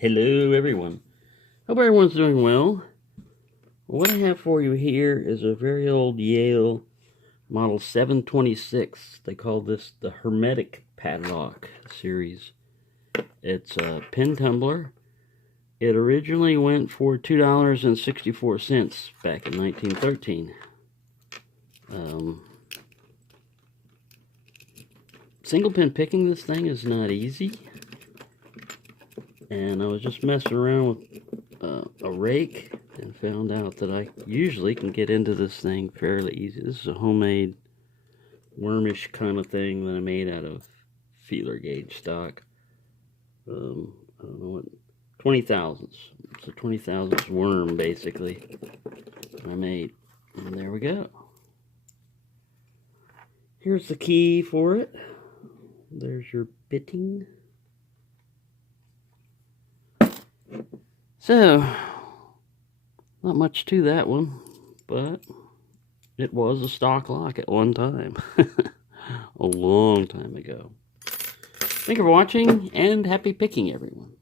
Hello everyone. Hope everyone's doing well. What I have for you here is a very old Yale model 726. They call this the Hermetic Padlock series. It's a pin tumbler. It originally went for $2.64 back in 1913. Single pin picking this thing is not easy. And I was just messing around with a rake and found out that I usually can get into this thing fairly easy. This is a homemade wormish kind of thing that I made out of feeler gauge stock. I don't know what, 20 thousandths. It's a 20 thousandths worm basically I made. And there we go. Here's the key for it. There's your bitting. So, not much to that one, but it was a stock lock at one time. A long time ago. Thank you for watching, and happy picking, everyone.